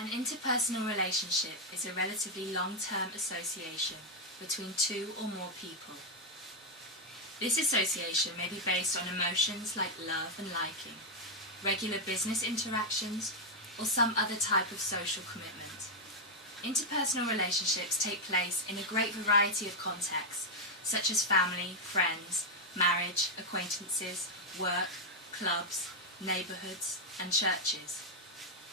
An interpersonal relationship is a relatively long-term association between two or more people. This association may be based on emotions like love and liking, regular business interactions, or some other type of social commitment. Interpersonal relationships take place in a great variety of contexts, such as family, friends, marriage, acquaintances, work, clubs, neighbourhoods, and churches.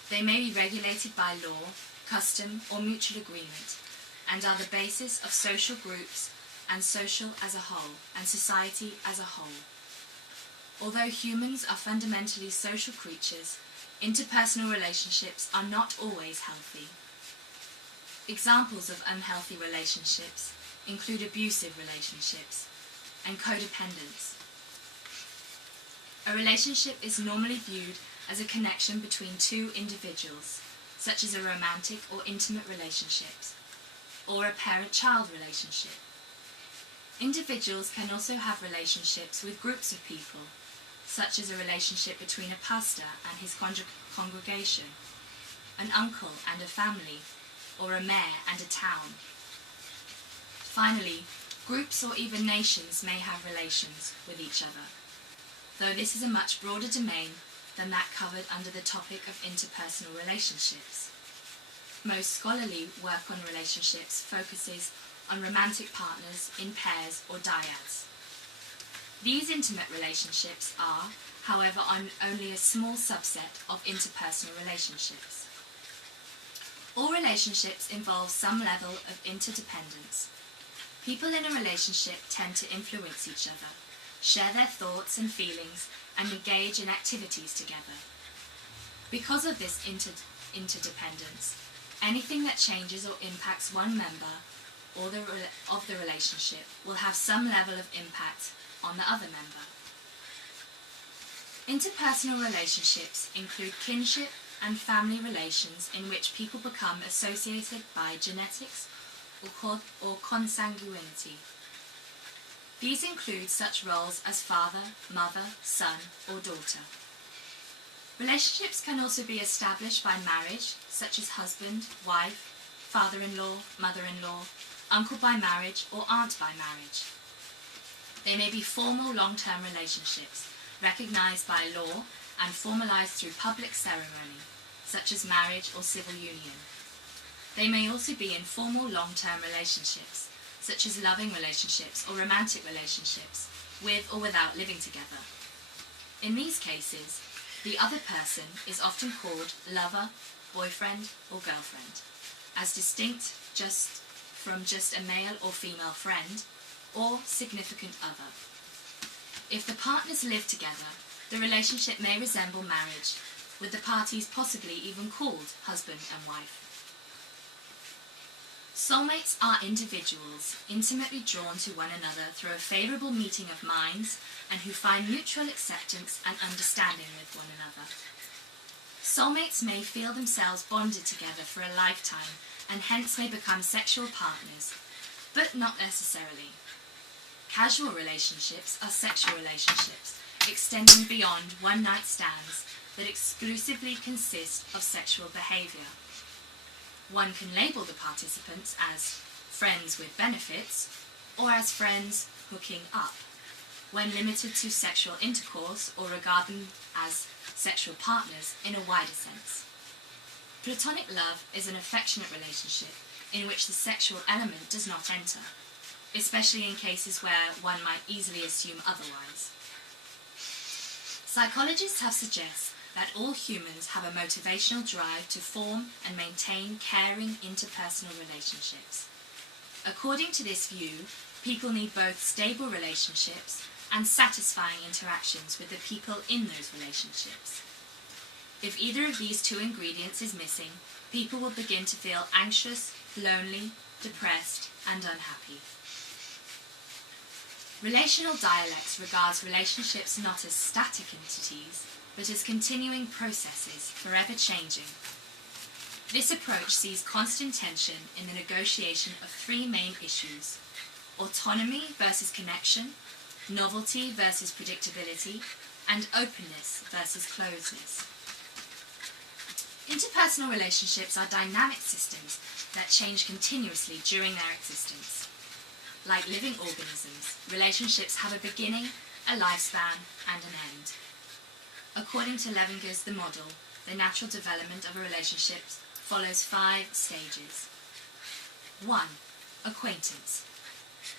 They may be regulated by law, custom, or mutual agreement, and are the basis of social groups and social as a whole, and society as a whole. Although humans are fundamentally social creatures, interpersonal relationships are not always healthy. Examples of unhealthy relationships include abusive relationships and codependence. A relationship is normally viewed as a connection between two individuals, such as a romantic or intimate relationship, or a parent-child relationship. Individuals can also have relationships with groups of people, such as a relationship between a pastor and his congregation, an uncle and a family, or a mayor and a town. Finally, groups or even nations may have relations with each other, though this is a much broader domain than that covered under the topic of interpersonal relationships. Most scholarly work on relationships focuses on romantic partners in pairs or dyads. These intimate relationships are, however, only a small subset of interpersonal relationships. All relationships involve some level of interdependence. People in a relationship tend to influence each other, share their thoughts and feelings, and engage in activities together. Because of this interdependence, anything that changes or impacts one member of the relationship will have some level of impact on the other member. Interpersonal relationships include kinship and family relations in which people become associated by genetics or consanguinity. These include such roles as father, mother, son, or daughter. Relationships can also be established by marriage, such as husband, wife, father-in-law, mother-in-law, uncle by marriage, or aunt by marriage. They may be formal long-term relationships, recognized by law and formalized through public ceremony, such as marriage or civil union. They may also be informal long-term relationships, such as loving relationships or romantic relationships, with or without living together. In these cases, the other person is often called lover, boyfriend, or girlfriend, as distinct from just a male or female friend, or significant other. If the partners live together, the relationship may resemble marriage, with the parties possibly even called husband and wife. Soulmates are individuals intimately drawn to one another through a favourable meeting of minds and who find mutual acceptance and understanding with one another. Soulmates may feel themselves bonded together for a lifetime and hence may become sexual partners, but not necessarily. Casual relationships are sexual relationships extending beyond one-night stands that exclusively consist of sexual behaviour. One can label the participants as friends with benefits or as friends hooking up, when limited to sexual intercourse or regard them as sexual partners in a wider sense. Platonic love is an affectionate relationship in which the sexual element does not enter, especially in cases where one might easily assume otherwise. Psychologists have suggested that all humans have a motivational drive to form and maintain caring interpersonal relationships. According to this view, people need both stable relationships and satisfying interactions with the people in those relationships. If either of these two ingredients is missing, people will begin to feel anxious, lonely, depressed, and unhappy. Relational dialectics regards relationships not as static entities, but as continuing processes, forever changing. This approach sees constant tension in the negotiation of three main issues: autonomy versus connection, novelty versus predictability, and openness versus closeness. Interpersonal relationships are dynamic systems that change continuously during their existence. Like living organisms, relationships have a beginning, a lifespan, and an end. According to Levinger's The Model, the natural development of a relationship follows 5 stages. 1. Acquaintance.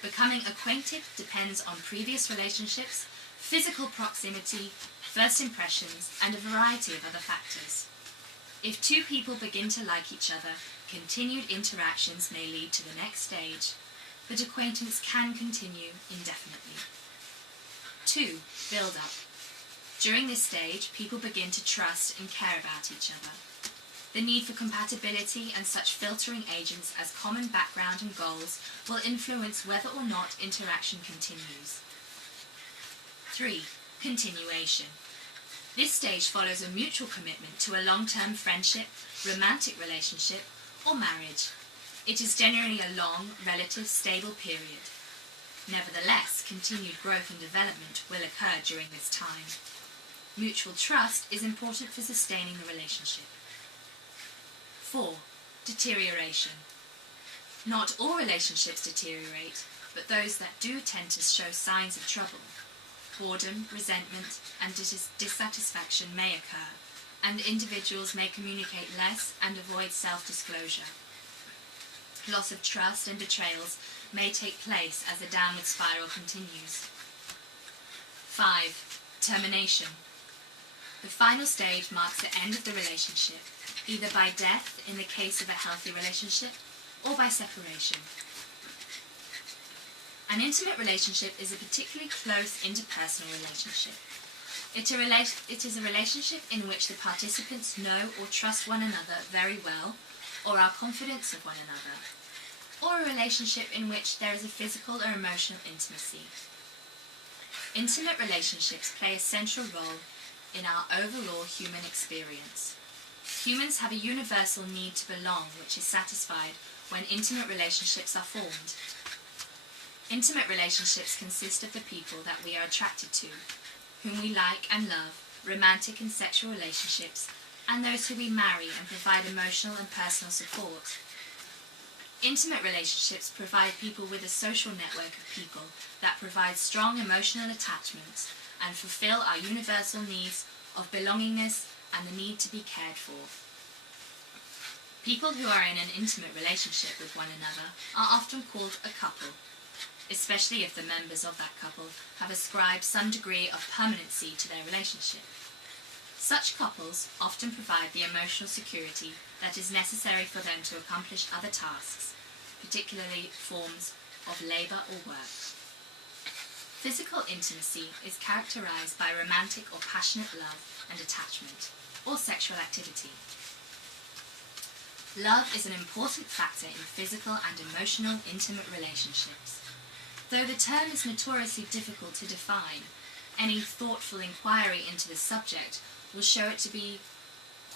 Becoming acquainted depends on previous relationships, physical proximity, first impressions, and a variety of other factors. If 2 people begin to like each other, continued interactions may lead to the next stage, but acquaintance can continue indefinitely. 2. Build up. During this stage, people begin to trust and care about each other. The need for compatibility and such filtering agents as common background and goals will influence whether or not interaction continues. 3. Continuation. This stage follows a mutual commitment to a long-term friendship, romantic relationship, or marriage. It is generally a long, relative, stable period. Nevertheless, continued growth and development will occur during this time. Mutual trust is important for sustaining the relationship. 4. Deterioration. Not all relationships deteriorate, but those that do tend to show signs of trouble. Boredom, resentment, and dissatisfaction may occur, and individuals may communicate less and avoid self-disclosure. Loss of trust and betrayals may take place as the downward spiral continues. 5. Termination. The final stage marks the end of the relationship, either by death in the case of a healthy relationship, or by separation. An intimate relationship is a particularly close interpersonal relationship. It is a relationship in which the participants know or trust one another very well, or are confident of one another, or a relationship in which there is a physical or emotional intimacy. Intimate relationships play a central role in our overall human experience. Humans have a universal need to belong which is satisfied when intimate relationships are formed. Intimate relationships consist of the people that we are attracted to, whom we like and love, romantic and sexual relationships, and those who we marry and provide emotional and personal support. Intimate relationships provide people with a social network of people that provide strong emotional attachments and fulfill our universal needs of belongingness and the need to be cared for. People who are in an intimate relationship with one another are often called a couple, especially if the members of that couple have ascribed some degree of permanency to their relationship. Such couples often provide the emotional security that is necessary for them to accomplish other tasks, particularly forms of labour or work. Physical intimacy is characterized by romantic or passionate love and attachment, or sexual activity. Love is an important factor in physical and emotional intimate relationships. Though the term is notoriously difficult to define, any thoughtful inquiry into the subject will show it to be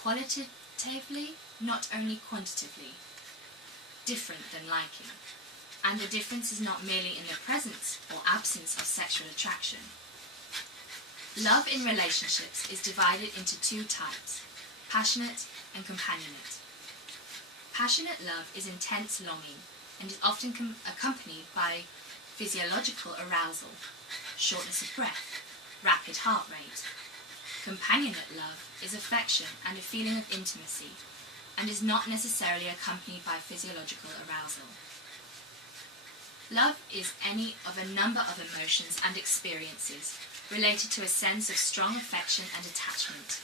qualitatively, not only quantitatively, different than liking. And the difference is not merely in the presence or absence of sexual attraction. Love in relationships is divided into 2 types, passionate and companionate. Passionate love is intense longing and is often accompanied by physiological arousal, shortness of breath, rapid heart rate. Companionate love is affection and a feeling of intimacy, and is not necessarily accompanied by physiological arousal. Love is any of a number of emotions and experiences related to a sense of strong affection and attachment.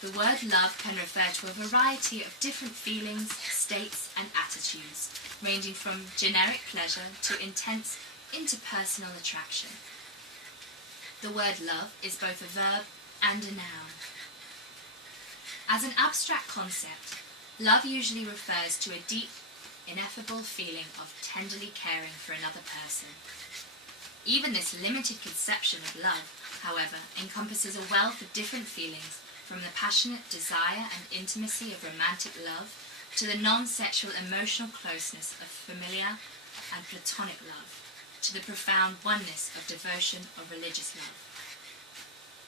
The word love can refer to a variety of different feelings, states, and attitudes, ranging from generic pleasure to intense interpersonal attraction. The word love is both a verb and a noun. As an abstract concept, love usually refers to a deep, ineffable feeling of tenderly caring for another person. Even this limited conception of love, however, encompasses a wealth of different feelings, from the passionate desire and intimacy of romantic love to the non-sexual emotional closeness of familiar and platonic love, to the profound oneness of devotion or religious love.